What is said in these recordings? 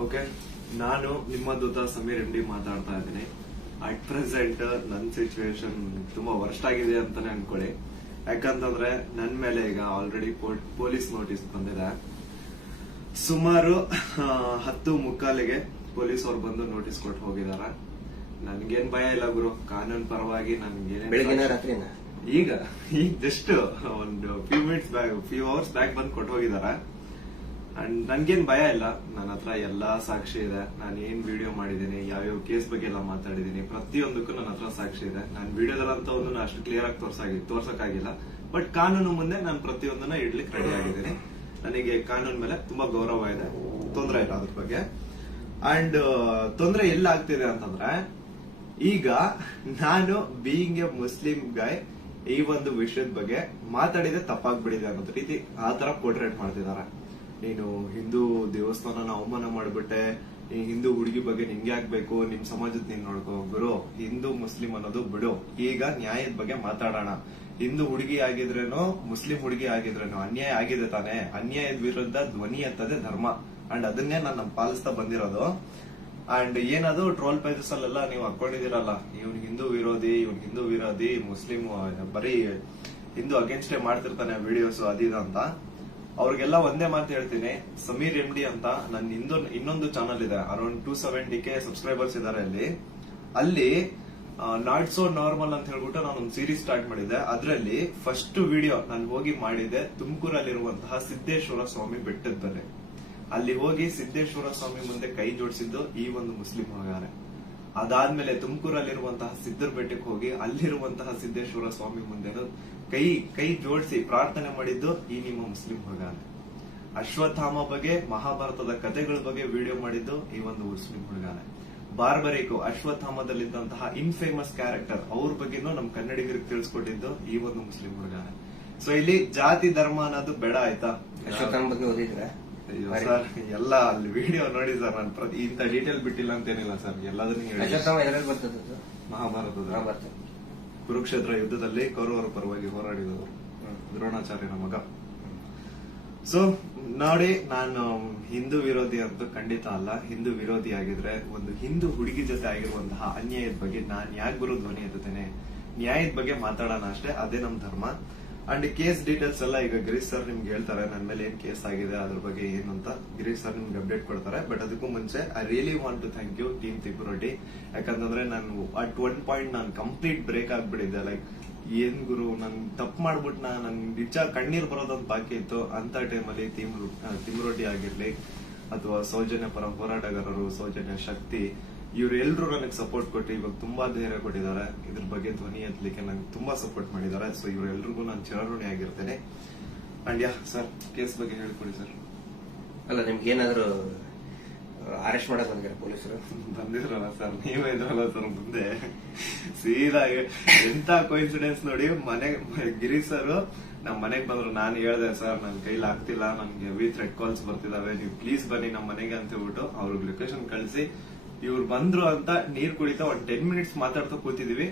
Okay, ನಾನು ನಿಮ್ಮ ದೂತ Sameer M D ಮಾತಾಡ್ತಾ ಇದ್ದೀನಿ. ಅಟ್ ಪ್ರೆಸೆಂಟ್ ನನ್ನ ಸಿಚುವೇಶನ್ ತುಂಬಾ ವರ್ಸ್ಟ್ ಆಗಿದೆ ಅಂತಾನೆ ಅನ್ಕೊಳ್ಳಿ. ಯಾಕಂತಂದ್ರೆ ನನ್ ಮೇಲೆ ಈಗ ಆಲ್ರೆಡಿ ಪೊಲೀಸ್ ನೋಟಿಸ್ ಬಂದಿದೆ. ಸುಮಾರು 10:45ಗೆ ಪೊಲೀಸ್ ಅವ್ರು ಬಂದು ನೋಟಿಸ್ ಕೊಟ್ಟು ಹೋಗಿದಾರ. ನನ್ಗೇನ್ ಭಯ ಇಲ್ಲ ಗುರು, ಕಾನೂನು ಪರವಾಗಿ ನನ್ಗೇನ್ ಈಗ ಜಸ್ಟ್ ಒಂದು ಫ್ಯೂ ಅವರ್ಸ್ ಬ್ಯಾಕ್ ಬಂದು ಕೊಟ್ಟು ಹೋಗಿದಾರ. ಅಂಡ್ ನನ್ಗೇನ್ ಭಯ ಇಲ್ಲ. ನನ್ನ ಹತ್ರ ಎಲ್ಲಾ ಸಾಕ್ಷಿ ಇದೆ. ನಾನು ಏನ್ ವಿಡಿಯೋ ಮಾಡಿದೀನಿ, ಯಾವ್ಯಾವ ಕೇಸ್ ಬಗ್ಗೆ ಎಲ್ಲ ಮಾತಾಡಿದೀನಿ, ಪ್ರತಿಯೊಂದಕ್ಕೂ ನನ್ನ ಹತ್ರ ಸಾಕ್ಷಿ ಇದೆ. ನಾನು ವಿಡಿಯೋದಲ್ಲಂತ ಒಂದು ಅಷ್ಟು ಕ್ಲಿಯರ್ ಆಗಿ ತೋರ್ಸಕ್ಕಾಗಿಲ್ಲ, ಬಟ್ ಕಾನೂನು ಮುಂದೆ ನಾನು ಪ್ರತಿಯೊಂದನ್ನ ಇಡ್ಲಿಕ್ಕೆ ರೆಡಿ ಆಗಿದ್ದೀನಿ. ನನಗೆ ಕಾನೂನು ಮೇಲೆ ತುಂಬಾ ಗೌರವ ಇದೆ, ತೊಂದರೆ ಇಲ್ಲ ಅದ್ರ ಬಗ್ಗೆ. ಅಂಡ್ ತೊಂದರೆ ಎಲ್ಲ ಆಗ್ತಿದೆ ಅಂತಂದ್ರೆ, ಈಗ ನಾನು ಬೀಯಿಂಗ್ ಎ ಮುಸ್ಲಿಂ ಗಾಯ್ ಈ ಒಂದು ವಿಷಯದ ಬಗ್ಗೆ ಮಾತಾಡಿದ್ರೆ ತಪ್ಪಾಗ್ಬಿಡಿದೆ ಅನ್ನೋದ್ ರೀತಿ ಆ ತರ ಪೋರ್ಟ್ರೇಟ್ ಮಾಡ್ತಿದಾರೆ. ನೀನು ಹಿಂದೂ ದೇವಸ್ಥಾನನ ಅವಮಾನ ಮಾಡ್ಬಿಟ್ಟೆ, ಈ ಹಿಂದೂ ಹುಡುಗಿ ಬಗ್ಗೆ ನಿಂಗೆ ಆಗ್ಬೇಕು, ನಿಮ್ ಸಮಾಜದ ನೀನ್ ನೋಡ್ಕೋ. ಗುರು, ಹಿಂದೂ ಮುಸ್ಲಿಂ ಅನ್ನೋದು ಬಿಡು, ಈಗ ನ್ಯಾಯದ ಬಗ್ಗೆ ಮಾತಾಡೋಣ. ಹಿಂದೂ ಹುಡುಗಿ ಆಗಿದ್ರೇನು ಮುಸ್ಲಿಂ ಹುಡುಗಿ ಆಗಿದ್ರೇನು ಅನ್ಯಾಯ ಆಗಿದೆ ತಾನೆ. ಅನ್ಯಾಯದ ವಿರುದ್ಧ ಧ್ವನಿ ಎತ್ತದೇ ಧರ್ಮ. ಅಂಡ್ ಅದನ್ನೇ ನಾನು ಪಾಲಿಸ್ತಾ ಬಂದಿರೋದು. ಅಂಡ್ ಏನದು ಟ್ರೋಲ್ ಪೇಜಸ್ ಅಲ್ಲೆಲ್ಲ ನೀವು ಹಾಕೊಂಡಿದಿರಲ್ಲ, ಇವ್ನ್ ಹಿಂದೂ ವಿರೋಧಿ ಮುಸ್ಲಿಂ ಬರೀ ಹಿಂದೂ ಅಗೇನ್ಸ್ಟ್ ಮಾಡ್ತಿರ್ತಾನೆ ವಿಡಿಯೋಸ್ ಅದಿದ ಅಂತ. ಅವ್ರಿಗೆಲ್ಲ ಒಂದೇ ಮಾತು ಹೇಳ್ತೀನಿ, ಸಮೀರ್ ಎಂ ಡಿ ಅಂತ ನನ್ನ ಇನ್ನೊಂದು ಚಾನಲ್ ಇದೆ, ಅರೌಂಡ್ 270K ಸಬ್ಸ್ಕ್ರೈಬರ್ಸ್ ಇದಾರೆ. ಅಲ್ಲಿ ನಾಟ್ ಸೋ ನಾರ್ಮಲ್ ಅಂತ ಹೇಳ್ಬಿಟ್ಟು ನಾನೊಂದು ಸೀರೀಸ್ ಸ್ಟಾರ್ಟ್ ಮಾಡಿದ್ದೆ. ಅದರಲ್ಲಿ ಫಸ್ಟ್ ವಿಡಿಯೋ ನಾನು ಹೋಗಿ ಮಾಡಿದ್ದೆ ತುಮಕೂರಲ್ಲಿರುವಂತಹ ಸಿದ್ದೇಶ್ವರ ಸ್ವಾಮಿ ಬೆಟ್ಟದ ಬೆಲೆ. ಅಲ್ಲಿ ಹೋಗಿ ಸಿದ್ದೇಶ್ವರ ಸ್ವಾಮಿ ಮುಂದೆ ಕೈ ಜೋಡಿಸಿದ್ದು ಈ ಒಂದು ಮುಸ್ಲಿಂ ಹುಡುಗಾನೆ. ಅದಾದ್ಮೇಲೆ ತುಮಕೂರಲ್ಲಿರುವಂತಹ ಸಿದ್ದರ ಬೆಟ್ಟಕ್ಕೆ ಹೋಗಿ ಅಲ್ಲಿರುವಂತಹ ಸಿದ್ದೇಶ್ವರ ಸ್ವಾಮಿ ಮುಂದೆನು ಕೈ ಜೋಡಿಸಿ ಪ್ರಾರ್ಥನೆ ಮಾಡಿದ್ದು ಈ ನಿಮ್ಮ ಮುಸ್ಲಿಂ ಹುಡುಗಾನೆ. ಅಶ್ವತ್ಥಾಮ ಬಗ್ಗೆ, ಮಹಾಭಾರತದ ಕಥೆಗಳ ಬಗ್ಗೆ ವಿಡಿಯೋ ಮಾಡಿದ್ದು ಈ ಒಂದು ಮುಸ್ಲಿಂ ಹುಡುಗಾನೆ. ಬಾರ್ಬರಿಕು ಅಶ್ವತ್ಥಾಮದಲ್ಲಿದ್ದಂತಹ ಇನ್ಫೇಮಸ್ ಕ್ಯಾರೆಕ್ಟರ್ ಅವ್ರ ಬಗ್ಗೆನೂ ನಮ್ ಕನ್ನಡಿಗರಿಗೆ ತಿಳಿಸ್ಕೊಟ್ಟಿದ್ದು ಈ ಒಂದು ಮುಸ್ಲಿಂ ಹುಡುಗಾನೆ. ಸೊ ಇಲ್ಲಿ ಜಾತಿ ಧರ್ಮ ಅನ್ನೋದು ಬೇಡ, ಆಯ್ತಾ? ಅಶ್ವತ್ಥಾಮ ಬಗ್ಗೆ ಓದಿದ್ರೆ ಸರ್ ಎಲ್ಲ ಅಲ್ಲಿ ವಿಡಿಯೋ ನೋಡಿ ಸರ್. ನಾನು ಇಂತ ಡೀಟೇಲ್ ಬಿಟ್ಟಿಲ್ಲ ಅಂತೇನಿಲ್ಲ ಸರ್, ಎಲ್ಲದನ್ನು ಹೇಳಿ. ಮಹಾಭಾರತದ ಕುರುಕ್ಷೇತ್ರ ಯುದ್ಧದಲ್ಲಿ ಕೌರವರ ಪರವಾಗಿ ಹೋರಾಡಿದವರು ದ್ರೋಣಾಚಾರ್ಯನ ಮಗ. ಸೊ ನೋಡಿ, ನಾನು ಹಿಂದೂ ವಿರೋಧಿ ಅಂತೂ ಖಂಡಿತ ಅಲ್ಲ. ಹಿಂದೂ ವಿರೋಧಿ ಆಗಿದ್ರೆ ಒಂದು ಹಿಂದೂ ಹುಡುಗಿ ಜೊತೆ ಆಗಿರುವಂತಹ ಅನ್ಯಾಯದ ಬಗ್ಗೆ ನಾನ್ ಯಾಕೆ ಗುರು ಧ್ವನಿ ಎತ್ತುತ್ತೇನೆ? ನ್ಯಾಯದ ಬಗ್ಗೆ ಮಾತಾಡೋಣ ಅಷ್ಟೇ, ಅದೇ ನಮ್ ಧರ್ಮ. ಅಂಡ್ ಕೇಸ್ ಡೀಟೇಲ್ಸ್ ಎಲ್ಲ ಈಗ ಗಿರೀಶ್ ಸರ್ ನಿಮ್ಗೆ ಹೇಳ್ತಾರೆ, ನನ್ನ ಮೇಲೆ ಏನ್ ಕೇಸ್ ಆಗಿದೆ ಅದ್ರ ಬಗ್ಗೆ ಏನು ಅಂತ ಗಿರೀಶ್ ಸರ್ ನಿಮ್ಗೆ ಅಪ್ಡೇಟ್ ಕೊಡ್ತಾರೆ. ಬಟ್ ಅದಕ್ಕೂ ಮುಂಚೆ I really want to thank you team ತಿಪ್ಪುರೊಡ್ಡಿ. ಯಾಕಂತಂದ್ರೆ ನಾನು ಅಟ್ ಒನ್ ಪಾಯಿಂಟ್ ನಾನು ಕಂಪ್ಲೀಟ್ ಬ್ರೇಕ್ ಆಗ್ಬಿಟ್ಟಿದ್ದೆ. ಲೈಕ್ ಏನ್ ಗುರು, ನನ್ ತಪ್ಪು ಮಾಡ್ಬಿಟ್ನ, ನನ್ ನಿಜ ಕಣ್ಣೀರ್ ಬರೋದೊಂದು ಬಾಕಿ ಇತ್ತು. ಅಂತ ಟೈಮಲ್ಲಿ ತಿಮ್ಮರೊಡ್ಡಿ ಆಗಿರ್ಲಿ ಅಥವಾ ಸೌಜನ್ಯ ಪರ ಹೋರಾಟಗಾರರು, ಸೌಜನ್ಯ ಶಕ್ತಿ, ಇವರೆಲ್ಲರೂ ನನಗೆ ಸಪೋರ್ಟ್ ಕೊಟ್ಟು ಇವಾಗ ತುಂಬಾ ಧೈರ್ಯ ಕೊಟ್ಟಿದ್ದಾರೆ. ಇದ್ರ ಬಗ್ಗೆ ಧ್ವನಿ ಎತ್ತಲಿಕ್ಕೆ ನಂಗೆ ತುಂಬಾ ಸಪೋರ್ಟ್ ಮಾಡಿದ್ದಾರೆ. ಸೊ ಇವರೆಲ್ರಿಗೂ ನಾನು ಚಿರಋಣಿ ಆಗಿರ್ತೇನೆ. ಅಂಡ್ ಯಾ ಸರ್, ಕೇಸ್ ಬಗ್ಗೆ ಹೇಳ್ಕೊಡಿ ಸರ್. ಅಲ್ಲ, ನಿಮ್ಗೆ ಏನಾದ್ರು ಅರೆಸ್ಟ್ ಮಾಡಕ್ ಬಂದಿರ ಪೊಲೀಸರು? ಬಂದಿದ್ರಲ್ಲ ಸರ್, ನೀವೇ ಇದ್ರಲ್ಲ ಸರ್ ಮುಂದೆ. ಸೀದಾ ಎಂತ ಕೋಇನ್ಸಿಡೆನ್ಸ್ ನೋಡಿ, ಗಿರೀಶ್ ಸರ್ ನಮ್ ಮನೆಗ್ ಬಂದ್ರು. ನಾನು ಹೇಳ್ದೆ, ಸರ್ ನನ್ ಕೈಲಿ ಆಗ್ತಿಲ್ಲ, ನನ್ಗೆ ಹೆವಿ ಥ್ರೆಡ್ ಕಾಲ್ಸ್ ಬರ್ತಿದಾವೆ, ನೀವು ಪ್ಲೀಸ್ ಬನ್ನಿ ನಮ್ಮ ಮನೆಗೆ ಅಂತ ಹೇಳ್ಬಿಟ್ಟು ಅವ್ರಿಗೆ ಲೊಕೇಶನ್ ಕಳಿಸಿ ಇವ್ರು ಬಂದ್ರು ಅಂತ ನೀರ್ ಕುಡಿತಾ ಒಂದ್ 10 ಮಿನಿಟ್ಸ್ ಮಾತಾಡ್ತಾ ಕೂತಿದೀವಿ.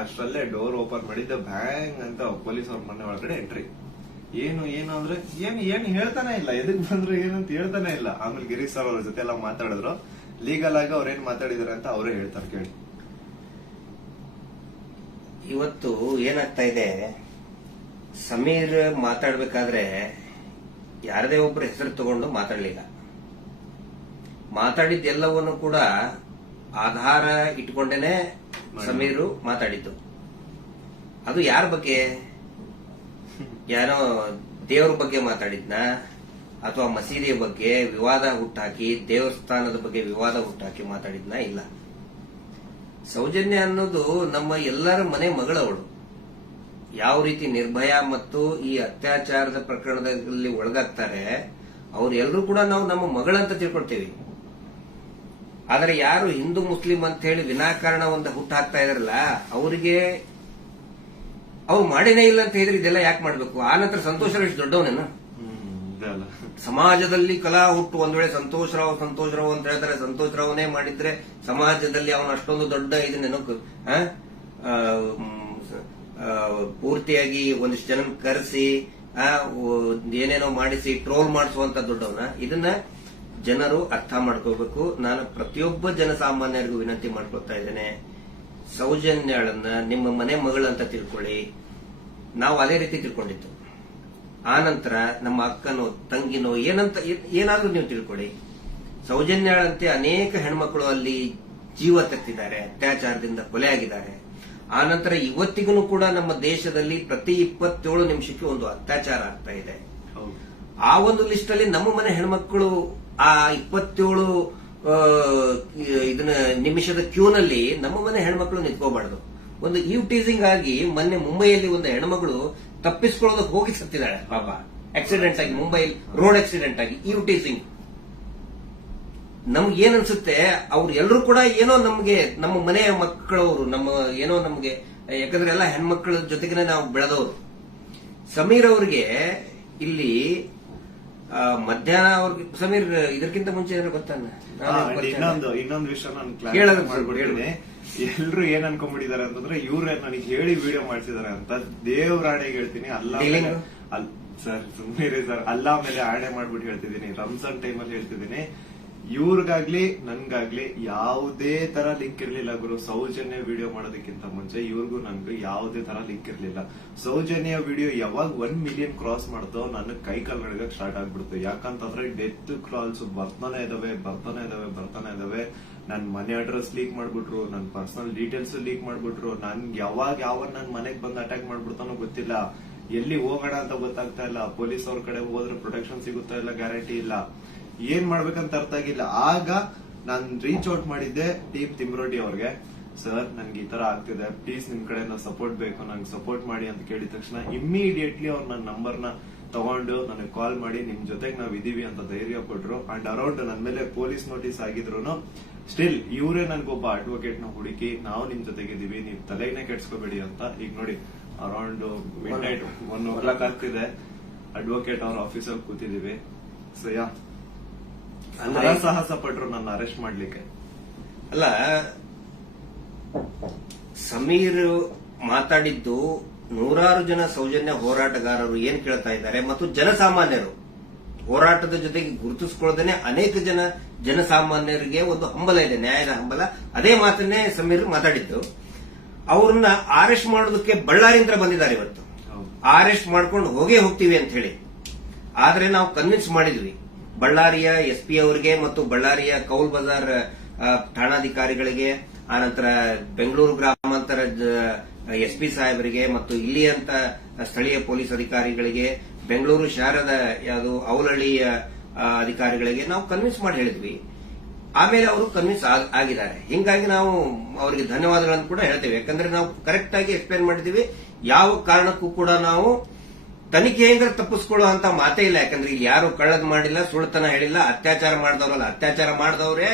ಅಷ್ಟರಲ್ಲೇ ಡೋರ್ ಓಪನ್ ಮಾಡಿದ್ದ, ಬ್ಯಾಂಗ್ ಅಂತ ಪೊಲೀಸ್ ಅವ್ರ ಮನೆ ಒಳಗಡೆ ಎಂಟ್ರಿ. ಏನು ಅಂದ್ರೆ ಏನು ಹೇಳ್ತಾನೆ ಇಲ್ಲ, ಎದಕ್ ಬಂದ್ರು ಏನಂತ ಹೇಳ್ತಾನೆ ಇಲ್ಲ. ಆಮೇಲೆ ಗಿರೀಶ್ ಸರ್ ಅವ್ರ ಜೊತೆ ಎಲ್ಲ ಮಾತಾಡಿದ್ರು. ಲೀಗಲ್ ಆಗಿ ಅವ್ರೇನ್ ಮಾತಾಡಿದಾರೆ ಅಂತ ಅವರೇ ಹೇಳ್ತಾರೆ, ಕೇಳಿ. ಇವತ್ತು ಏನಾಗ್ತಾ ಇದೆ, ಸಮೀರ್ ಮಾತಾಡ್ಬೇಕಾದ್ರೆ ಯಾರದೇ ಒಬ್ಬರ ಹೆಸರು ತಗೊಂಡು ಮಾತಾಡ್ಲಿಲ್ಲ. ಮಾತಾಡಿದ್ದೆಲ್ಲವನ್ನು ಕೂಡ ಆಧಾರ ಇಟ್ಕೊಂಡೇನೆ ಸಮೀರು ಮಾತಾಡಿದ್ದು. ಅದು ಯಾರ ಬಗ್ಗೆ? ಯಾರೋ ದೇವರ ಬಗ್ಗೆ ಮಾತಾಡಿದ್ನ, ಅಥವಾ ಮಸೀದಿಯ ಬಗ್ಗೆ ವಿವಾದ ಹುಟ್ಟಾಕಿ, ದೇವಸ್ಥಾನದ ಬಗ್ಗೆ ವಿವಾದ ಹುಟ್ಟಾಕಿ ಮಾತಾಡಿದ್ನ? ಇಲ್ಲ. ಸೌಜನ್ಯ ಅನ್ನೋದು ನಮ್ಮ ಎಲ್ಲರ ಮನೆ ಮಗಳವಳು. ಯಾವ ರೀತಿ ನಿರ್ಭಯ ಮತ್ತು ಈ ಅತ್ಯಾಚಾರದ ಪ್ರಕರಣದಲ್ಲಿ ಒಳಗಾಗ್ತಾರೆ, ಅವ್ರೆಲ್ಲರೂ ಕೂಡ ನಾವು ನಮ್ಮ ಮಗಳಂತ ತಿಳ್ಕೊಳ್ತೀವಿ. ಆದರೆ ಯಾರು ಹಿಂದೂ ಮುಸ್ಲಿಂ ಅಂತ ಹೇಳಿ ವಿನಾಕಾರಣ ಒಂದು ಹುಟ್ಟು ಹಾಕ್ತಾ ಇದಾರಲ್ಲ, ಅವರಿಗೆ ಅವ್ರು ಮಾಡಿನೇ ಇಲ್ಲ ಅಂತ ಹೇಳಿದ್ರೆ ಇದೆಲ್ಲ ಯಾಕೆ ಮಾಡ್ಬೇಕು? ಆ ನಂತರ ಸಂತೋಷರಾವ್ ಎಷ್ಟು ದೊಡ್ಡವನೇನು? ಸಮಾಜದಲ್ಲಿ ಕಲಾ ಹುಟ್ಟು ಒಂದ್ ವೇಳೆ ಸಂತೋಷರಾವ್ ಅಂತ ಹೇಳ್ತಾರೆ, ಸಂತೋಷರಾವ್ನೇ ಮಾಡಿದ್ರೆ ಸಮಾಜದಲ್ಲಿ ಅವನು ಅಷ್ಟೊಂದು ದೊಡ್ಡ ಇದನ್ನೇನೋ ಪೂರ್ತಿಯಾಗಿ ಒಂದಿಷ್ಟು ಜನ ಕರೆಸಿ ಏನೇನೋ ಮಾಡಿಸಿ ಟ್ರೋಲ್ ಮಾಡಿಸುವಂತ ದೊಡ್ಡವನ. ಇದನ್ನ ಜನರು ಅರ್ಥ ಮಾಡ್ಕೋಬೇಕು. ನಾನು ಪ್ರತಿಯೊಬ್ಬ ಜನಸಾಮಾನ್ಯರಿಗೂ ವಿನಂತಿ ಮಾಡ್ಕೊಳ್ತಾ ಇದ್ದೇನೆ, ಸೌಜನ್ಯಳನ್ನ ನಿಮ್ಮ ಮನೆ ಮಗಳಂತ ತಿಳ್ಕೊಳ್ಳಿ. ನಾವು ಅದೇ ರೀತಿ ತಿಳ್ಕೊಂಡಿದ್ದು. ಆನಂತರ ನಮ್ಮ ಅಕ್ಕನೋ ತಂಗಿನೋ ಏನಾದ್ರೂ ನೀವು ತಿಳ್ಕೊಳ್ಳಿ. ಸೌಜನ್ಯಳಂತೆ ಅನೇಕ ಹೆಣ್ಮಕ್ಳು ಅಲ್ಲಿ ಜೀವ ತೆತ್ತಿದ್ದಾರೆ, ಅತ್ಯಾಚಾರದಿಂದ ಕೊಲೆ ಆಗಿದ್ದಾರೆ. ಆನಂತರ ಇವತ್ತಿಗೂ ಕೂಡ ನಮ್ಮ ದೇಶದಲ್ಲಿ ಪ್ರತಿ 27 ನಿಮಿಷಕ್ಕೆ ಒಂದು ಅತ್ಯಾಚಾರ ಆಗ್ತಾ ಇದೆ. ಆ ಒಂದು ಲಿಸ್ಟ್ ಅಲ್ಲಿ ನಮ್ಮ ಮನೆ ಹೆಣ್ಮಕ್ಳು ಆ 27 ಇದನ್ನ ನಿಮಿಷದ ಕ್ಯೂನಲ್ಲಿ ನಮ್ಮ ಮನೆ ಹೆಣ್ಮಕ್ಳು ನಿಂತ್ಕೋಬಾರ್ದು. ಒಂದು ಈವ್ ಟೀಸಿಂಗ್ ಆಗಿ ಮೊನ್ನೆ ಮುಂಬೈಯಲ್ಲಿ ಒಂದು ಹೆಣ್ಮಗಳು ತಪ್ಪಿಸ್ಕೊಳ್ಳೋದಕ್ಕೆ ಹೋಗಿ ಸತ್ತಿದ್ದಾಳೆ ಪಾಪ, ಆಕ್ಸಿಡೆಂಟ್ ಆಗಿ, ಮುಂಬೈ ರೋಡ್ ಆಕ್ಸಿಡೆಂಟ್ ಆಗಿ. ಈವ್ ಟೀಸಿಂಗ್ ನಮ್ಗೆ ಏನ್ ಅನ್ಸುತ್ತೆ, ಅವ್ರು ಎಲ್ಲರೂ ಕೂಡ ಏನೋ ನಮ್ಗೆ ನಮ್ಮ ಮನೆಯ ಮಕ್ಕಳವರು, ನಮ್ಮ ಏನೋ ನಮ್ಗೆ, ಯಾಕಂದ್ರೆ ಎಲ್ಲ ಹೆಣ್ಮಕ್ಳ ಜೊತೆಗೆ ನಾವು ಬೆಳೆದವರು. ಸಮೀರ್ ಅವ್ರಿಗೆ ಇಲ್ಲಿ ಮಧ್ಯಾಹ್ನ ಅವ್ರಿಗೆ, ಸಮೀರ್ ಇದಕ್ಕಿಂತ ಮುಂಚೆ ಏನಾದ್ರು ಗೊತ್ತಾನ? ಇನ್ನೊಂದು ವಿಷಯ ನಾನು ಕ್ಲಾರಿಫೈ ಮಾಡ್ಬಿಡ್ತೀನಿ. ಎಲ್ರು ಏನ್ ಅನ್ಕೊಂಡ್ಬಿಟ್ಟಿದ್ದಾರೆ ಅಂತಂದ್ರೆ ಇವ್ರೆ ನನಗೆ ಹೇಳಿ ವಿಡಿಯೋ ಮಾಡ್ಸಿದಾರೆ ಅಂತ. ದೇವ್ರ ಆಣೆಗೆ ಹೇಳ್ತೀನಿ, ಸರ್ ಸುಮ್ಮನೆ ಸರ್, ಅಲ್ಲಾ ಮೇಲೆ ಆಣೆ ಮಾಡ್ಬಿಟ್ಟು ಹೇಳ್ತಿದ್ದೀನಿ, ರಂಜಾನ್ ಟೈಮಲ್ಲಿ ಹೇಳ್ತಿದ್ದೀನಿ. ಇವ್ರಿಗಾಗ್ಲಿ ನನ್ಗಾಗ್ಲಿ ಯಾವುದೇ ತರ ಲಿಂಕ್ ಇರ್ಲಿಲ್ಲ ಗುರು. ಸೌಜನ್ಯ ವಿಡಿಯೋ ಮಾಡೋದಕ್ಕಿಂತ ಮುಂಚೆ ಇವ್ರಿಗೂ ನನ್ಗೂ ಯಾವುದೇ ತರ ಲಿಂಕ್ ಇರ್ಲಿಲ್ಲ. ಸೌಜನ್ಯ ವಿಡಿಯೋ ಯಾವಾಗ 1 ಮಿಲಿಯನ್ ಕ್ರಾಸ್ ಮಾಡ್ತೋ ನನ್ನ ಕೈ ಕಾಲು ನಡಗಕ್ ಸ್ಟಾರ್ಟ್ ಆಗ್ಬಿಡ್ತು. ಯಾಕಂತಂದ್ರೆ ಡೆತ್ ಕಾಲ್ಸ್ ಬರ್ತಾನೆ ಇದಾವೆ. ನನ್ ಮನೆ ಅಡ್ರೆಸ್ ಲೀಕ್ ಮಾಡ್ಬಿಟ್ರು, ನನ್ ಪರ್ಸನಲ್ ಡೀಟೇಲ್ಸ್ ಲೀಕ್ ಮಾಡ್ಬಿಟ್ರು. ನನ್ಗೆ ಯಾವ ನನ್ ಮನೆಗ್ ಬಂದು ಅಟ್ಯಾಕ್ ಮಾಡ್ಬಿಡ್ತಾನೋ ಗೊತ್ತಿಲ್ಲ. ಎಲ್ಲಿ ಹೋಗೋಣ ಅಂತ ಗೊತ್ತಾಗ್ತಾ ಇಲ್ಲ. ಪೊಲೀಸ್ ಅವ್ರ ಕಡೆ ಹೋದ್ರೆ ಪ್ರೊಟೆಕ್ಷನ್ ಸಿಗುತ್ತಾ ಇಲ್ಲ, ಗ್ಯಾರಂಟಿ ಇಲ್ಲ. ಏನ್ ಮಾಡ್ಬೇಕಂತ ಅರ್ಥ ಆಗಿಲ್ಲ. ಆಗ ನಾನ್ ರೀಚ್ ಔಟ್ ಮಾಡಿದ್ದೆ ಟೀಮ್ ತಿಮ್ರೋಟಿ ಅವ್ರಿಗೆ. ಸರ್ ನನ್ಗೆ ಈ ತರ ಆಗ್ತಿದೆ, ಪ್ಲೀಸ್ ನಿಮ್ ಕಡೆ ಸಪೋರ್ಟ್ ಬೇಕು, ನಂಗೆ ಸಪೋರ್ಟ್ ಮಾಡಿ ಅಂತ ಕೇಳಿದ ತಕ್ಷಣ ಇಮ್ಮಿಡಿಯೇಟ್ಲಿ ಅವ್ರು ನನ್ನ ನಂಬರ್ನ ತಗೊಂಡು ನನಗೆ ಕಾಲ್ ಮಾಡಿ ನಿಮ್ ಜೊತೆಗೆ ನಾವ್ ಇದೀವಿ ಅಂತ ಧೈರ್ಯ ಕೊಟ್ರು. ಅಂಡ್ ಅರೌಂಡ್ ನನ್ ಮೇಲೆ ಪೊಲೀಸ್ ನೋಟಿಸ್ ಆಗಿದ್ರು ಸ್ಟಿಲ್ ಇವರೇ ನನ್ಗೊಬ್ಬ ಅಡ್ವೊಕೇಟ್ ನ ಹುಡುಕಿ ನಾವು ನಿಮ್ ಜೊತೆಗಿದ್ದೀವಿ, ನೀವ್ ತಲೆನೇ ಕೆಡ್ಸ್ಕೋಬೇಡಿ ಅಂತ. ಈಗ ನೋಡಿ ಅರೌಂಡ್ ಮಿಡ್ ನೈಟ್ 1 ಆಗ್ತಿದೆ, ಅಡ್ವೊಕೇಟ್ ಅವ್ರ ಆಫೀಸಲ್ಲಿ ಕೂತಿದೀವಿ. ಸೊ ಯಾ ಸಾಹಸ ಪಟ್ರು ನನ್ನ ಅರೆಸ್ಟ್ ಮಾಡ್ಲಿಕ್ಕೆ. ಅಲ್ಲ, ಸಮೀರ್ ಮಾತಾಡಿದ್ದು ನೂರಾರು ಜನ ಸೌಜನ್ಯ ಹೋರಾಟಗಾರರು ಏನ್ ಕೇಳ್ತಾ ಇದ್ದಾರೆ ಮತ್ತು ಜನಸಾಮಾನ್ಯರು ಹೋರಾಟದ ಜೊತೆಗೆ ಗುರುತಿಸಿಕೊಳ್ಳದೇನೆ ಅನೇಕ ಜನಸಾಮಾನ್ಯರಿಗೆ ಒಂದು ಹಂಬಲ ಇದೆ, ನ್ಯಾಯದ ಹಂಬಲ. ಅದೇ ಮಾತನ್ನೇ ಸಮೀರ್ ಮಾತಾಡಿದ್ದು. ಅವ್ರನ್ನ ಅರೆಸ್ಟ್ ಮಾಡೋದಕ್ಕೆ ಬಳ್ಳಾರಿಯಿಂದ ಬಂದಿದ್ದಾರೆ ಇವತ್ತು. ಅರೆಸ್ಟ್ ಮಾಡ್ಕೊಂಡು ಹೋಗ್ತೀವಿ ಅಂತ ಹೇಳಿ. ಆದ್ರೆ ನಾವು ಕನ್ವಿನ್ಸ್ ಮಾಡಿದ್ವಿ ಬಳ್ಳಾರಿಯ SP ಅವರಿಗೆ ಮತ್ತು ಬಳ್ಳಾರಿಯ ಕೌಲ್ ಬಜಾರ್ ಠಾಣಾಧಿಕಾರಿಗಳಿಗೆ, ಆನಂತರ ಬೆಂಗಳೂರು ಗ್ರಾಮಾಂತರ SP ಸಾಹೇಬರಿಗೆ ಮತ್ತು ಇಲ್ಲಿಯಂತ ಸ್ಥಳೀಯ ಪೊಲೀಸ್ ಅಧಿಕಾರಿಗಳಿಗೆ, ಬೆಂಗಳೂರು ಶಹರದ ಯಾವುದು ಅವಲಹಳ್ಳಿಯ ಅಧಿಕಾರಿಗಳಿಗೆ ನಾವು ಕನ್ವಿನ್ಸ್ ಮಾಡಿ ಹೇಳಿದ್ವಿ. ಆಮೇಲೆ ಅವರು ಕನ್ವಿನ್ಸ್ ಆಗಿದ್ದಾರೆ. ಹಿಂಗಾಗಿ ನಾವು ಅವರಿಗೆ ಧನ್ಯವಾದಗಳನ್ನು ಕೂಡ ಹೇಳ್ತೇವೆ. ಯಾಕಂದ್ರೆ ನಾವು ಕರೆಕ್ಟ್ ಆಗಿ ಎಕ್ಸ್ಪ್ಲೇನ್ ಮಾಡಿದೀವಿ. ಯಾವ ಕಾರಣಕ್ಕೂ ಕೂಡ ನಾವು ತನಿಖೆಯಿಂದ ತಪ್ಪಿಸ್ಕೊಳ್ಳುವಂತ ಮಾತೇ ಇಲ್ಲ. ಯಾಕಂದ್ರೆ ಇಲ್ಲಿ ಯಾರು ಕಳ್ಳದ್ ಮಾಡಿಲ್ಲ, ಸುಳ್ತನ ಹೇಳಿಲ್ಲ, ಅತ್ಯಾಚಾರ ಮಾಡಿದವರಲ್ಲ. ಅತ್ಯಾಚಾರ ಮಾಡಿದವರೇ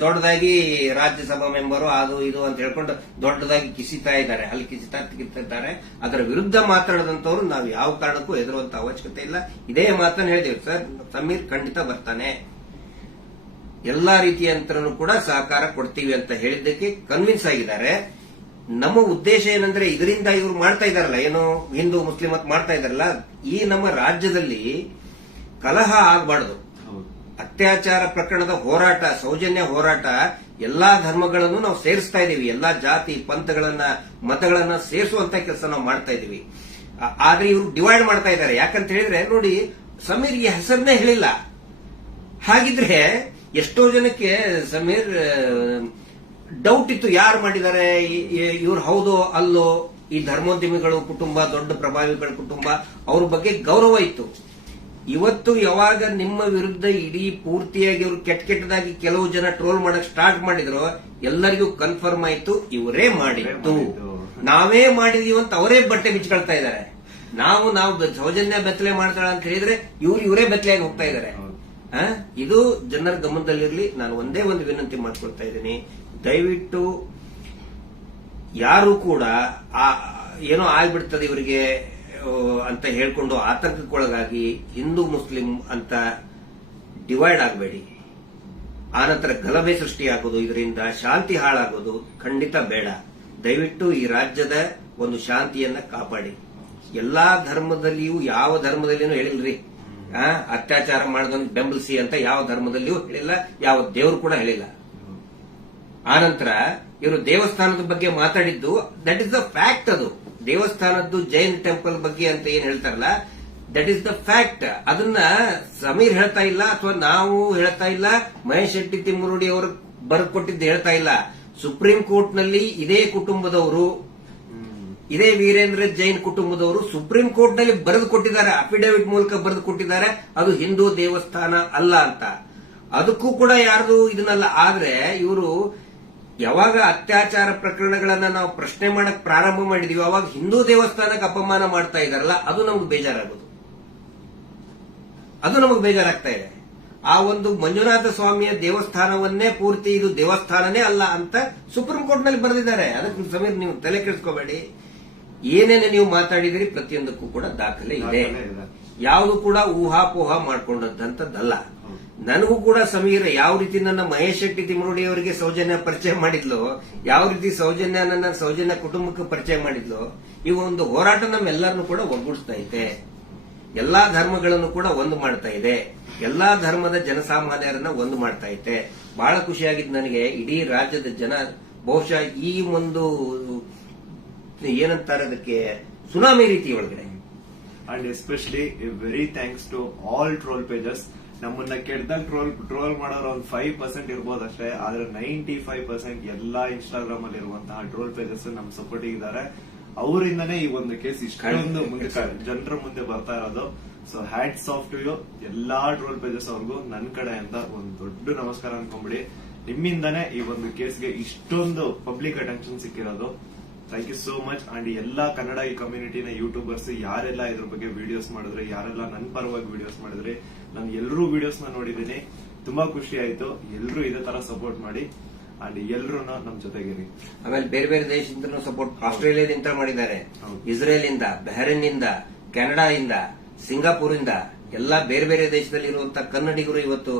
ದೊಡ್ಡದಾಗಿ ರಾಜ್ಯಸಭಾ ಮೆಂಬರು ಅದು ಇದು ಅಂತ ಹೇಳ್ಕೊಂಡು ದೊಡ್ಡದಾಗಿ ಕಿಸಿತಾ ಇದ್ದಾರೆ, ಅಲ್ಲಿ ಕಿಸಿತಾರೆ. ಅದರ ವಿರುದ್ಧ ಮಾತಾಡದಂತವ್ರು ನಾವು ಯಾವ ಕಾರಣಕ್ಕೂ ಹೆದರುವಂತ ಅವಶ್ಯಕತೆ ಇಲ್ಲ. ಇದೇ ಮಾತನ್ನು ಹೇಳಿದೇವೆ ಸರ್, ಸಮೀರ್ ಖಂಡಿತ ಬರ್ತಾನೆ, ಎಲ್ಲಾ ರೀತಿಯಂತರನು ಕೂಡ ಸಹಕಾರ ಕೊಡ್ತೀವಿ ಅಂತ ಹೇಳಿದ್ದಕ್ಕೆ ಕನ್ವಿನ್ಸ್ ಆಗಿದ್ದಾರೆ. ನಮ್ಮ ಉದ್ದೇಶ ಏನಂದ್ರೆ ಇದರಿಂದ ಇವರು ಮಾಡ್ತಾ ಇದಾರಲ್ಲ, ಏನು ಹಿಂದೂ ಮುಸ್ಲಿಂ ಅಂತ ಮಾಡ್ತಾ ಇದಾರಲ್ಲ, ಈ ನಮ್ಮ ರಾಜ್ಯದಲ್ಲಿ ಕಲಹ ಆಗಬಾರ್ದು. ಅತ್ಯಾಚಾರ ಪ್ರಕರಣದ ಹೋರಾಟ, ಸೌಜನ್ಯ ಹೋರಾಟ, ಎಲ್ಲಾ ಧರ್ಮಗಳನ್ನು ನಾವು ಸೇರಿಸ್ತಾ ಇದೀವಿ. ಎಲ್ಲಾ ಜಾತಿ ಪಂಥಗಳನ್ನ ಮತಗಳನ್ನ ಸೇರಿಸುವಂತ ಕೆಲಸ ನಾವು ಮಾಡ್ತಾ ಇದೀವಿ. ಆದ್ರೆ ಇವರು ಡಿವೈಡ್ ಮಾಡ್ತಾ ಇದ್ದಾರೆ. ಯಾಕಂತ ಹೇಳಿದ್ರೆ ನೋಡಿ, ಸಮೀರ್ಗೆ ಹೆಸರನ್ನೇ ಹೇಳಿಲ್ಲ. ಹಾಗಿದ್ರೆ ಎಷ್ಟೋ ಜನಕ್ಕೆ ಸಮೀರ್ ಡೌಟ್ ಇತ್ತು, ಯಾರು ಮಾಡಿದ್ದಾರೆ, ಇವ್ರು ಹೌದೋ ಅಲ್ಲೋ. ಈ ಧರ್ಮೋದ್ಯಮಿಗಳು ಕುಟುಂಬ, ದೊಡ್ಡ ಪ್ರಭಾವಿಗಳ ಕುಟುಂಬ, ಅವ್ರ ಬಗ್ಗೆ ಗೌರವ ಇತ್ತು. ಇವತ್ತು ಯಾವಾಗ ನಿಮ್ಮ ವಿರುದ್ಧ ಇಡೀ ಪೂರ್ತಿಯಾಗಿ ಇವರು ಕೆಟ್ಟದಾಗಿ ಕೆಲವು ಜನ ಟ್ರೋಲ್ ಮಾಡಕ್ ಸ್ಟಾರ್ಟ್ ಮಾಡಿದ್ರು, ಎಲ್ಲರಿಗೂ ಕನ್ಫರ್ಮ್ ಆಯ್ತು ಇವರೇ ಮಾಡಿದ್ದು, ನಾವೇ ಮಾಡಿದೀವಿ ಅಂತ ಅವರೇ ಬಟ್ಟೆ ಬಿಚ್ಕೊಳ್ತಾ ಇದ್ದಾರೆ. ನಾವು ಸೌಜನ್ಯ ಬೆತ್ತಲೆ ಮಾಡ್ತಾಳ ಅಂತ ಹೇಳಿದ್ರೆ ಇವರೇ ಬೆತ್ತಲೆಯಾಗಿ ಹೋಗ್ತಾ ಇದ್ದಾರೆ. ಇದು ಜನರ ಗಮನದಲ್ಲಿರಲಿ. ನಾನು ಒಂದೇ ಒಂದು ವಿನಂತಿ ಮಾಡ್ಕೊಳ್ತಾ ಇದ್ದೀನಿ, ದಯವಿಟ್ಟು ಯಾರು ಕೂಡ ಏನೋ ಆಗ್ಬಿಡ್ತದೆ ಇವರಿಗೆ ಅಂತ ಹೇಳ್ಕೊಂಡು ಆತಂಕಕ್ಕೊಳಗಾಗಿ ಹಿಂದೂ ಮುಸ್ಲಿಂ ಅಂತ ಡಿವೈಡ್ ಆಗಬೇಡಿ. ಆನಂತರ ಗಲಭೆ ಸೃಷ್ಟಿಯಾಗೋದು, ಇದರಿಂದ ಶಾಂತಿ ಹಾಳಾಗೋದು ಖಂಡಿತ ಬೇಡ. ದಯವಿಟ್ಟು ಈ ರಾಜ್ಯದ ಒಂದು ಶಾಂತಿಯನ್ನ ಕಾಪಾಡಿ. ಎಲ್ಲಾ ಧರ್ಮದಲ್ಲಿಯೂ ಯಾವ ಧರ್ಮದಲ್ಲಿನೂ ಹೇಳಿಲ್ರಿ ಅತ್ಯಾಚಾರ ಮಾಡಿದವನ್ ಬೆಂಬಲಿಸಿ ಅಂತ ಯಾವ ಧರ್ಮದಲ್ಲಿಯೂ ಹೇಳಿಲ್ಲ, ಯಾವ ದೇವರು ಕೂಡ ಹೇಳಿಲ್ಲ. ಆನಂತರ ಇವರು ದೇವಸ್ಥಾನದ ಬಗ್ಗೆ ಮಾತಾಡಿದ್ದು ದಟ್ ಇಸ್ ದ ಫ್ಯಾಕ್ಟ್. ಅದು ದೇವಸ್ಥಾನದ್ದು ಜೈನ್ ಟೆಂಪಲ್ ಬಗ್ಗೆ ಅಂತ ಏನ್ ಹೇಳ್ತಾರಲ್ಲ, ದಟ್ ಇಸ್ ದ ಫ್ಯಾಕ್ಟ್. ಅದನ್ನ ಸಮೀರ್ ಹೇಳ್ತಾ ಇಲ್ಲ, ಅಥವಾ ನಾವು ಹೇಳ್ತಾ ಇಲ್ಲ, ಮಹೇಶ್ ಶೆಟ್ಟಿ ತಿಮ್ಮರುಡಿ ಅವರು ಬರೆದುಕೊಟ್ಟಿದ್ದು ಹೇಳ್ತಾ ಇಲ್ಲ. ಸುಪ್ರೀಂ ಕೋರ್ಟ್ ನಲ್ಲಿ ಇದೇ ಕುಟುಂಬದವರು, ಇದೇ ವೀರೇಂದ್ರ ಜೈನ್ ಕುಟುಂಬದವರು ಸುಪ್ರೀಂ ಕೋರ್ಟ್ ನಲ್ಲಿ ಬರೆದು ಕೊಟ್ಟಿದ್ದಾರೆ, ಅಫಿಡವಿಟ್ ಮೂಲಕ ಬರೆದು ಕೊಟ್ಟಿದ್ದಾರೆ, ಅದು ಹಿಂದೂ ದೇವಸ್ಥಾನ ಅಲ್ಲ ಅಂತ. ಅದಕ್ಕೂ ಕೂಡ ಯಾರ್ದು ಇದನ್ನಲ್ಲ. ಆದ್ರೆ ಇವರು ಯಾವಾಗ ಅತ್ಯಾಚಾರ ಪ್ರಕರಣಗಳನ್ನ ನಾವು ಪ್ರಶ್ನೆ ಮಾಡಕ್ ಪ್ರಾರಂಭ ಮಾಡಿದೀವಿ, ಅವಾಗ ಹಿಂದೂ ದೇವಸ್ಥಾನಕ್ಕೆ ಅಪಮಾನ ಮಾಡ್ತಾ ಇದಾರಲ್ಲ, ಅದು ನಮ್ಗೆ ಬೇಜಾರಾಗೋದು, ಅದು ನಮಗೆ ಬೇಜಾರಾಗ್ತಾ ಇದೆ. ಆ ಒಂದು ಮಂಜುನಾಥ ಸ್ವಾಮಿಯ ದೇವಸ್ಥಾನವನ್ನೇ ಪೂರ್ತಿ ಇದು ದೇವಸ್ಥಾನನೇ ಅಲ್ಲ ಅಂತ ಸುಪ್ರೀಂ ಕೋರ್ಟ್ ನಲ್ಲಿ ಬರೆದಿದ್ದಾರೆ. ಅದಕ್ಕೆ ಸಮೀರ್ ನೀವು ತಲೆ ಕೆಡಿಸ್ಕೋಬೇಡಿ. ಏನೇನು ನೀವು ಮಾತಾಡಿದಿರಿ ಪ್ರತಿಯೊಂದಕ್ಕೂ ಕೂಡ ದಾಖಲೆ ಇದೆ. ಯಾವುದು ಕೂಡ ಊಹಾಪೋಹ ಮಾಡ್ಕೊಂಡಂತದ್ದಲ್ಲ. ನನಗೂ ಕೂಡ ಸಮೀರ್ ಯಾವ ರೀತಿ ನನ್ನ ಮಹೇಶ್ ಶೆಟ್ಟಿ ತಿಮ್ಮರುಡಿ ಅವರಿಗೆ ಸೌಜನ್ಯ ಪರಿಚಯ ಮಾಡಿದ್ಲು, ಯಾವ ರೀತಿ ಸೌಜನ್ಯ ಕುಟುಂಬಕ್ಕೆ ಪರಿಚಯ ಮಾಡಿದ್ಲು, ಈ ಒಂದು ಹೋರಾಟ ನಮ್ಮೆಲ್ಲರನ್ನು ಕೂಡ ಒಗ್ಗೂಡಿಸ್ತಾ ಇದೆ. ಎಲ್ಲಾ ಧರ್ಮಗಳನ್ನು ಕೂಡ ಒಂದು ಮಾಡ್ತಾ ಇದೆ, ಎಲ್ಲಾ ಧರ್ಮದ ಜನಸಾಮಾನ್ಯರನ್ನ ಒಂದು ಮಾಡ್ತಾ ಇದೆ. ಬಹಳ ಖುಷಿಯಾಗಿದ್ದು ನನಗೆ. ಇಡೀ ರಾಜ್ಯದ ಜನ ಬಹುಶಃ ಈ ಒಂದು ಏನಂತಾರೆ ಅದಕ್ಕೆ ಸುನಾಮಿ ರೀತಿ ಒಳಗಡೆ. And especially very thanks to all troll pages. ನಮ್ಮನ್ನ ಕೆಟ್ಟದಾಗ ಟ್ರೋಲ್ ಮಾಡೋರು ಒಂದು 5% ಇರ್ಬೋದಷ್ಟೇ, ಆದ್ರೆ 95% ಎಲ್ಲಾ ಇನ್ಸ್ಟಾಗ್ರಾಮ್ ಅಲ್ಲಿ ಇರುವಂತಹ ಟ್ರೋಲ್ ಪೇಜಸ್ ನಮ್ ಸಪೋರ್ಟ್ ಇದ್ದಾರೆ. ಅವರಿಂದನೇ ಈ ಒಂದು ಕೇಸ್ ಇಷ್ಟೊಂದು ಮುಂದೆ ಜನರ ಮುಂದೆ ಬರ್ತಾ ಇರೋದು. So hats off to you ಎಲ್ಲಾ ಟ್ರೋಲ್ ಪೇಜಸ್ ಅವ್ರಿಗೂ ನನ್ನ ಕಡೆಯಿಂದ ಒಂದು ದೊಡ್ಡ ನಮಸ್ಕಾರ ಅನ್ಕೊಂಬಿಡಿ. ನಿಮ್ಮಿಂದಾನೇ ಈ ಒಂದು ಕೇಸ್ಗೆ ಇಷ್ಟೊಂದು ಪಬ್ಲಿಕ್ ಅಟೆನ್ಷನ್ ಸಿಕ್ಕಿರೋದು. Thank you so much. And ಎಲ್ಲಾ ಕನ್ನಡ ಈ ಕಮ್ಯುನಿಟಿನ ಯೂಟ್ಯೂಬರ್ಸ್ ಯಾರೆಲ್ಲ ಇದ್ರ ಬಗ್ಗೆ ವಿಡಿಯೋಸ್ ಮಾಡಿದ್ರೆ, ಯಾರೆಲ್ಲ ನನ್ನ ಪರವಾಗಿ ವಿಡಿಯೋಸ್ ಮಾಡಿದ್ರಿ, ನಾನು ಎಲ್ಲರೂ ವಿಡಿಯೋಸ್ ನ ನೋಡಿದೀನಿ. ತುಂಬಾ ಖುಷಿ ಆಯ್ತು. ಎಲ್ಲರೂ ಇದೇ ತರ ಸಪೋರ್ಟ್ ಮಾಡಿ ಅಂಡ್ ಎಲ್ಲರೂ ನಮ್ ಜೊತೆಗಿರಿ. ಆಮೇಲೆ ಬೇರೆ ಬೇರೆ ದೇಶದಿಂದ ಸಪೋರ್ಟ್, ಆಸ್ಟ್ರೇಲಿಯಾದಿಂದ ಮಾಡಿದ್ದಾರೆ, ಇಸ್ರೇಲ್ ಇಂದ, ಬಹರೇನ್ ಇಂದ, ಕೆನಡಾ ಇಂದ, ಸಿಂಗಾಪುರ್ ಇಂದ, ಎಲ್ಲಾ ಬೇರೆ ಬೇರೆ ದೇಶದಲ್ಲಿ ಇರುವಂತಹ ಕನ್ನಡಿಗರು ಇವತ್ತು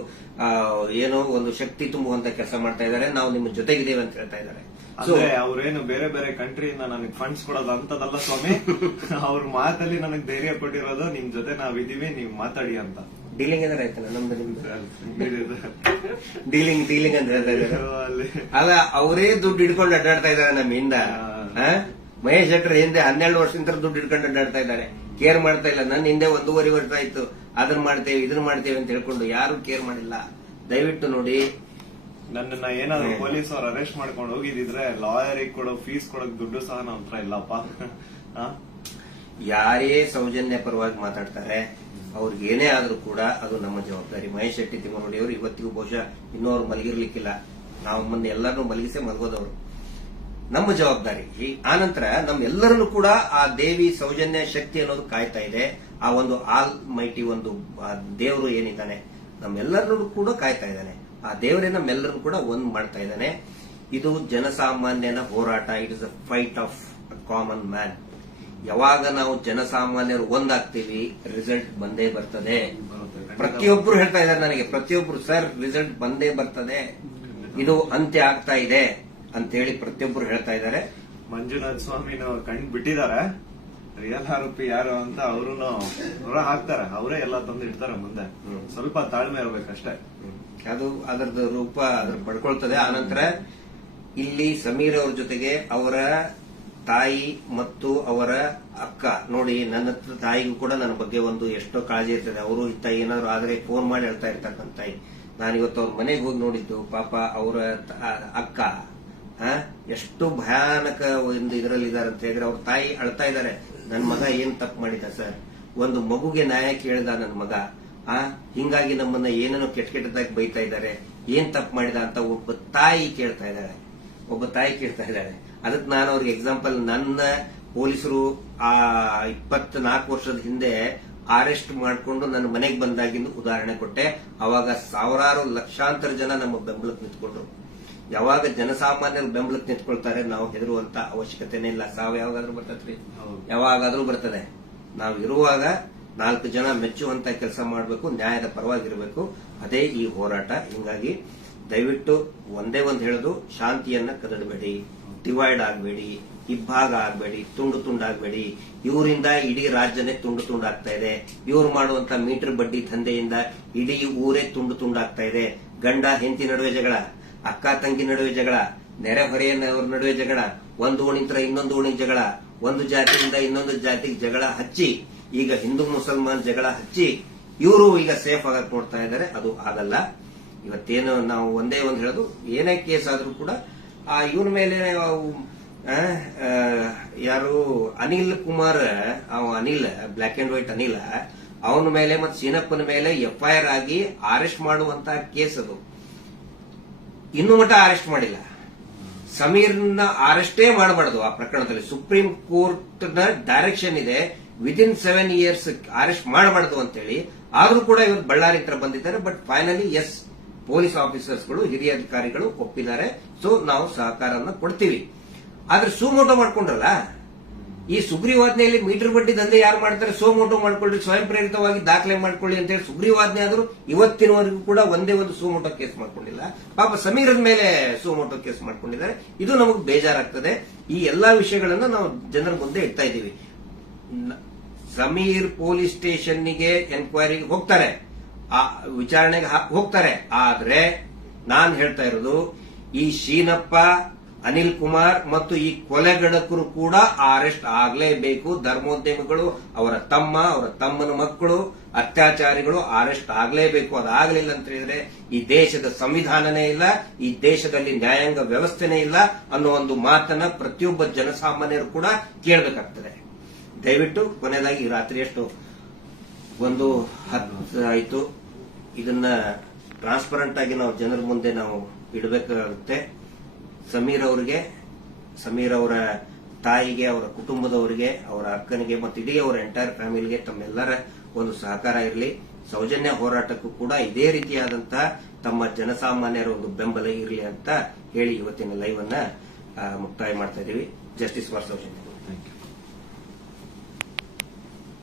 ಏನೋ ಒಂದು ಶಕ್ತಿ ತುಂಬುವಂತ ಕೆಲಸ ಮಾಡ್ತಾ ಇದ್ದಾರೆ. ನಾವು ನಿಮ್ಮ ಜೊತೆಗಿದ್ದೇವೆ ಅಂತ ಹೇಳ್ತಾ ಇದ್ದಾರೆ. ಅಂದ್ರೆ ಅವ್ರೇನು ಬೇರೆ ಬೇರೆ ಕಂಟ್ರಿಯಿಂದ ನನಗೆ ಫಂಡ್ಸ್ ಕೊಡೋದು ಅಂತದಲ್ಲ ಸ್ವಾಮಿ. ಅವ್ರ ಮಾತಲ್ಲಿ ನನಗೆ ಧೈರ್ಯ ಕೊಟ್ಟಿರೋದು ನಿಮ್ ಜೊತೆ ನಾವಿದೀವಿ, ನೀವ್ ಮಾತಾಡಿ ಅಂತ. ಡೀಲಿಂಗ್ ಅಂದ್ರೆ ಆಯ್ತಲ್ಲ ನಮ್ದು ನಿಮ್ದು ಡೀಲಿಂಗ್ ಅಂತ ಹೇಳ್ತಾ ಇದ್ದಾರೆ. ಅಲ್ಲ, ಅವರೇ ದುಡ್ಡು ಹಿಡ್ಕೊಂಡು ಅಡ್ಡಾಡ್ತಾ ಇದ್ದಾರೆ ನಮ್ಮಿಂದ. ಮಹೇಶ್ ಶೆಟ್ಟರ್ ಹಿಂದೆ 12 ವರ್ಷದಿಂದ ದುಡ್ಡು ಹಿಡ್ಕೊಂಡು ಅಡ್ಡಾಡ್ತಾ ಇದ್ದಾರೆ. ಕೇರ್ ಮಾಡ್ತಾ ಇಲ್ಲ. ನನ್ನ ಹಿಂದೆ 1.5 ವರ್ಷ ಆಯ್ತು ಅದನ್ನ ಮಾಡ್ತೇವೆ ಇದನ್ನ ಮಾಡ್ತೇವೆ ಅಂತ ಹೇಳ್ಕೊಂಡು ಯಾರು ಕೇರ್ ಮಾಡಿಲ್ಲ. ದಯವಿಟ್ಟು ನೋಡಿ, ನನ್ನನ್ನ ಏನಾದ್ರು ಪೊಲೀಸ್ ಅವ್ರು ಅರೆಸ್ಟ್ ಮಾಡ್ಕೊಂಡು ಹೋಗಿದ್ರೆ ಲಾಯರಿಗೆ ಕೊಡೋ ಫೀಸ್ ಕೊಡೋಕ್ ದುಡ್ಡು ಸಹ ನಮ್ಮ ಹತ್ರ ಇಲ್ಲಪ್ಪ. ಯಾರೇ ಸೌಜನ್ಯ ಪರವಾಗಿ ಮಾತಾಡ್ತಾರೆ ಅವ್ರಿಗೆ ಏನೇ ಆದ್ರೂ ಕೂಡ ಅದು ನಮ್ಮ ಜವಾಬ್ದಾರಿ. ಮಹೇಶ್ ಶೆಟ್ಟಿ ತಿಮ್ಮರುಡಿ ಅವರು ಇವತ್ತಿಗೂ ಬಹುಶಃ ಇನ್ನೂ ಅವ್ರು ಮಲಗಿರ್ಲಿಕ್ಕಿಲ್ಲ. ನಾವು ಮೊನ್ನೆ ಎಲ್ಲರನ್ನೂ ಮಲಗಿಸೇ ಮಲಗೋದವರು. ನಮ್ಮ ಜವಾಬ್ದಾರಿ. ಆನಂತರ ನಮ್ಮೆಲ್ಲರನ್ನು ಕೂಡ ಆ ದೇವಿ ಸೌಜನ್ಯ ಶಕ್ತಿ ಅನ್ನೋದು ಕಾಯ್ತಾ ಇದೆ. ಆ ಒಂದು ಆಲ್ ಮೈಟಿ ಒಂದು ದೇವರು ಏನಿದ್ದಾನೆ ನಮ್ಮೆಲ್ಲರನ್ನು ಕೂಡ ಕಾಯ್ತಾ ಇದ್ದಾನೆ. ಆ ದೇವರೇ ನಮ್ಮೆಲ್ಲರನ್ನು ಕೂಡ ಒಂದ್ ಮಾಡ್ತಾ ಇದ್ದಾನೆ. ಇದು ಜನಸಾಮಾನ್ಯನ ಹೋರಾಟ. It is a fight of a common man. ಯಾವಾಗ ನಾವು ಜನಸಾಮಾನ್ಯರು ಒಂದಾಗ್ತೀವಿ ರಿಸಲ್ಟ್ ಬಂದೇ ಬರ್ತದೆ. ಪ್ರತಿಯೊಬ್ರು ಹೇಳ್ತಾ ಇದ್ದಾರೆ ನನಗೆ, ಪ್ರತಿಯೊಬ್ರು ಸರ್ ರಿಸಲ್ಟ್ ಬಂದೇ ಬರ್ತದೆ, ಇದು ಅಂತ್ಯ ಆಗ್ತಾ ಇದೆ ಅಂತೇಳಿ ಪ್ರತಿಯೊಬ್ರು ಹೇಳ್ತಾ ಇದ್ದಾರೆ. ಮಂಜುನಾಥ ಸ್ವಾಮಿನ ಕಂಡು ಬಿಟ್ಟಿದ್ದಾರೆ. ರಿಯಲ್ ಆರೋಪಿ ಯಾರು ಅಂತ ಅವರು ಹೊರ ಹಾಕ್ತಾರೆ. ಅವರೇ ಎಲ್ಲ ತಂದು ಇಡ್ತಾರೆ ಮುಂದೆ. ಸ್ವಲ್ಪ ತಾಳ್ಮೆ ಇರ್ಬೇಕಷ್ಟೇ. ಅದು ಅದರದ್ದು ರೂಪ ಅದ್ರ ಪಡ್ಕೊಳ್ತದೆ. ಆನಂತರ ಇಲ್ಲಿ ಸಮೀರ್ ಅವ್ರ ಜೊತೆಗೆ ಅವರ ತಾಯಿ ಮತ್ತು ಅವರ ಅಕ್ಕ ನೋಡಿ, ನನ್ನ ತಾಯಿಗೂ ಕೂಡ ನನ್ನ ಬಗ್ಗೆ ಒಂದು ಎಷ್ಟೋ ಕಾಳಜಿ ಇರ್ತದೆ. ಅವರು ಇತ್ತ ಏನಾದ್ರು ಆದ್ರೆ ಫೋನ್ ಮಾಡಿ ಹೇಳ್ತಾ ಇರ್ತಕ್ಕಂಥ ತಾಯಿ. ನಾನಿವತ್ತು ಅವ್ರ ಮನೆಗೆ ಹೋಗಿ ನೋಡಿದ್ದು. ಪಾಪ ಅವರ ಅಕ್ಕ ಎಷ್ಟು ಭಯಾನಕ ಒಂದು ಇದರಲ್ಲಿ ಇದಾರೆ ಅಂತ ಹೇಳಿದ್ರೆ, ಅವ್ರ ತಾಯಿ ಅಳ್ತಾ ಇದ್ದಾರೆ. ನನ್ನ ಮಗ ಏನ್ ತಪ್ಪು ಮಾಡಿದ ಸರ್, ಒಂದು ಮಗುಗೆ ನ್ಯಾಯ ಕೇಳಿದ ನನ್ನ ಮಗ, ಹಿಂಗಾಗಿ ನಮ್ಮನ್ನ ಏನೇನೋ ಕೆಟ್ಟದಾಗಿ ಬೈತಾ ಇದ್ದಾರೆ, ಏನ್ ತಪ್ಪು ಮಾಡಿದ ಅಂತ ಒಬ್ಬ ತಾಯಿ ಕೇಳ್ತಾ ಇದ್ದಾಳೆ. ಅದಕ್ಕೆ ನಾನು ಅವ್ರಿಗೆ ಎಕ್ಸಾಂಪಲ್, ನನ್ನ ಪೊಲೀಸರು ಆ 24 ವರ್ಷದ ಹಿಂದೆ ಅರೆಸ್ಟ್ ಮಾಡಿಕೊಂಡು ನನ್ನ ಮನೆಗೆ ಬಂದಾಗಿಂದು ಉದಾಹರಣೆ ಕೊಟ್ಟೆ. ಅವಾಗ ಸಾವಿರಾರು ಲಕ್ಷಾಂತರ ಜನ ನಮ್ಮ ಬೆಂಬಲಕ್ಕೆ ನಿಂತ್ಕೊಂಡ್ರು. ಯಾವಾಗ ಜನಸಾಮಾನ್ಯರು ಬೆಂಬಲಕ್ಕೆ ನಿಂತ್ಕೊಳ್ತಾರೆ ನಾವು ಹೆದರುವಂತ ಅವಶ್ಯಕತೆನೇ ಇಲ್ಲ. ಸಾವು ಯಾವಾಗಾದ್ರೂ ಬರ್ತದ್ರಿ, ಯಾವಾಗಾದ್ರೂ ಬರ್ತದೆ. ನಾವು ಇರುವಾಗ 4 ಜನ ಮೆಚ್ಚುವಂತ ಕೆಲಸ ಮಾಡಬೇಕು, ನ್ಯಾಯದ ಪರವಾಗಿರಬೇಕು. ಅದೇ ಈ ಹೋರಾಟ. ಹಿಂಗಾಗಿ ದಯವಿಟ್ಟು ಒಂದೇ ಒಂದು ಹೇಳೋದು, ಶಾಂತಿಯನ್ನ ಕದಡಬೇಡಿ, ಡಿವೈಡ್ ಆಗಬೇಡಿ, ಇಬ್ಬಾಗ ಆಗಬೇಡಿ, ತುಂಡು ತುಂಡಾಗಬೇಡಿ. ಇವರಿಂದ ಇಡೀ ರಾಜ್ಯನೇ ತುಂಡು ತುಂಡಾಗ್ತಾ ಇದೆ. ಇವ್ರು ಮಾಡುವಂತ ಮೀಟರ್ ಬಡ್ಡಿ ದಂಧೆಯಿಂದ ಇಡೀ ಊರೇ ತುಂಡು ತುಂಡಾಗ್ತಾ ಇದೆ. ಗಂಡ ಹೆಂಡತಿ ನಡುವೆ ಜಗಳ, ಅಕ್ಕ ತಂಗಿ ನಡುವೆ ಜಗಳ, ನೆರೆಹೊರೆಯವ್ರ ನಡುವೆ ಜಗಳ, ಒಂದು ಓಣಿಂತ್ರ ಇನ್ನೊಂದು ಓಣಿಗೆ ಜಗಳ, ಒಂದು ಜಾತಿಯಿಂದ ಇನ್ನೊಂದು ಜಾತಿಗೆ ಜಗಳ ಹಚ್ಚಿ, ಈಗ ಹಿಂದೂ ಮುಸಲ್ಮಾನ್ ಜಗಳ ಹಚ್ಚಿ ಇವರು ಈಗ ಸೇಫ್ ಆಗಕ್ ನೋಡ್ತಾ ಇದ್ದಾರೆ. ಅದು ಆಗಲ್ಲ. ಇವತ್ತೇನು ನಾವು ಒಂದೇ ಒಂದು ಹೇಳೋದು, ಏನೇ ಕೇಸ್ ಆದ್ರೂ ಕೂಡ ಇವನ ಮೇಲೆ ಯಾರು Anil Kumar, Anil black and white Anil, ಅವನ ಮೇಲೆ ಮತ್ತು ಸೀನಪ್ಪನ ಮೇಲೆ ಎಫ್ಐಆರ್ ಆಗಿ ಅರೆಸ್ಟ್ ಮಾಡುವಂತ ಕೇಸ್ ಅದು. ಇನ್ನೂ ಮಟ್ಟ ಅರೆಸ್ಟ್ ಮಾಡಿಲ್ಲ. ಸಮೀರ್ನ ಅರೆಸ್ಟೇ ಮಾಡಬಾರ್ದು ಆ ಪ್ರಕರಣದಲ್ಲಿ. ಸುಪ್ರೀಂ ಕೋರ್ಟ್ ನ ಡೈರೆಕ್ಷನ್ ಇದೆ, ವಿದಿನ್ 7 years ಅರೆಸ್ಟ್ ಮಾಡಬಾರ್ದು ಅಂತೇಳಿ. ಆದ್ರೂ ಕೂಡ ಇವತ್ತು ಬಳ್ಳಾರಿ ಹತ್ರ ಬಂದಿದ್ದಾರೆ. ಬಟ್ ಫೈನಲಿ ಎಸ್, ಪೊಲೀಸ್ ಆಫೀಸರ್ಸ್ಗಳು, ಹಿರಿಯ ಅಧಿಕಾರಿಗಳು ಒಪ್ಪಿದ್ದಾರೆ. ಸೊ ನಾವು ಸಹಕಾರವನ್ನು ಕೊಡ್ತೀವಿ. ಆದ್ರೆ ಸುಮೋಟೋ ಮಾಡ್ಕೊಂಡ್ರಲ್ಲ, ಈ ಸುಗ್ರೀವಾಜ್ಞೆಯಲ್ಲಿ ಮೀಟರ್ ಬಡ್ಡಿ ದಂಧೆ ಯಾರು ಮಾಡ್ತಾರೆ, ಸುಮೋಟೋ ಮಾಡ್ಕೊಳ್ಳಿ, ಸ್ವಯಂ ಪ್ರೇರಿತವಾಗಿ ದಾಖಲೆ ಮಾಡ್ಕೊಳ್ಳಿ ಅಂತ ಹೇಳಿ ಸುಗ್ರೀವಾಜ್ಞೆ ಆದರೂ ಇವತ್ತಿನವರೆಗೂ ಕೂಡ ಒಂದೇ ಒಂದು ಸುಮೋಟೋ ಕೇಸ್ ಮಾಡ್ಕೊಂಡಿಲ್ಲ. ಪಾಪ ಸಮೀರದ ಮೇಲೆ ಸುಮೋಟೋ ಕೇಸ್ ಮಾಡ್ಕೊಂಡಿದ್ದಾರೆ. ಇದು ನಮಗೆ ಬೇಜಾರಾಗ್ತದೆ. ಈ ಎಲ್ಲಾ ವಿಷಯಗಳನ್ನ ನಾವು ಜನರ ಮುಂದೆ ಇಡ್ತಾ ಇದ್ದೀವಿ. ಸಮೀರ್ ಪೊಲೀಸ್ ಸ್ಟೇಷನ್ಗೆ ಎನ್ಕ್ವೈರಿಗೆ ಹೋಗ್ತಾರೆ, ವಿಚಾರಣೆಗೆ ಹೋಗ್ತಾರೆ. ಆದ್ರೆ ನಾನ್ ಹೇಳ್ತಾ ಇರೋದು, ಈ ಶೀನಪ್ಪ, ಅನಿಲ್ ಕುಮಾರ್ ಮತ್ತು ಈ ಕೊಲೆಗಡಕರು ಕೂಡ ಅರೆಸ್ಟ್ ಆಗಲೇಬೇಕು. ಧರ್ಮೋದ್ಯಮಿಗಳು, ಅವರ ತಮ್ಮ, ಅವರ ತಮ್ಮನ ಮಕ್ಕಳು, ಅತ್ಯಾಚಾರಿಗಳು ಅರೆಸ್ಟ್ ಆಗಲೇಬೇಕು. ಅದಾಗಲಿಲ್ಲ ಅಂತ ಹೇಳಿದ್ರೆ ಈ ದೇಶದ ಸಂವಿಧಾನನೇ ಇಲ್ಲ, ಈ ದೇಶದಲ್ಲಿ ನ್ಯಾಯಾಂಗ ವ್ಯವಸ್ಥೆನೇ ಇಲ್ಲ ಅನ್ನೋ ಒಂದು ಮಾತನ್ನ ಪ್ರತಿಯೊಬ್ಬ ಜನಸಾಮಾನ್ಯರು ಕೂಡ ಕೇಳಬೇಕಾಗ್ತದೆ. ದಯವಿಟ್ಟು ಕೊನೆಯದಾಗಿ ರಾತ್ರಿ ಎಷ್ಟು 1:10 ಆಯಿತು. ಇದನ್ನ ಟ್ರಾನ್ಸ್ಪರೆಂಟ್ ಆಗಿ ನಾವು ಜನರ ಮುಂದೆ ನಾವು ಇಡಬೇಕಾಗುತ್ತೆ. ಸಮೀರ್ ಅವರಿಗೆ, ಸಮೀರ್ ಅವರ ತಾಯಿಗೆ, ಅವರ ಕುಟುಂಬದವರಿಗೆ, ಅವರ ಅಕ್ಕನಿಗೆ ಮತ್ತು ಇಡೀ ಅವರ ಎಂಟೈರ್ ಫ್ಯಾಮಿಲಿಗೆ ತಮ್ಮೆಲ್ಲರ ಒಂದು ಸಹಕಾರ ಇರಲಿ. ಸೌಜನ್ಯ ಹೋರಾಟಕ್ಕೂ ಕೂಡ ಇದೇ ರೀತಿಯಾದಂತಹ ತಮ್ಮ ಜನಸಾಮಾನ್ಯರ ಒಂದು ಬೆಂಬಲ ಇರಲಿ ಅಂತ ಹೇಳಿ ಇವತ್ತಿನ ಲೈವ್ ಅನ್ನ ಮುಕ್ತಾಯ ಮಾಡ್ತಾ ಇದ್ದೀವಿ. Justice for Soujanya.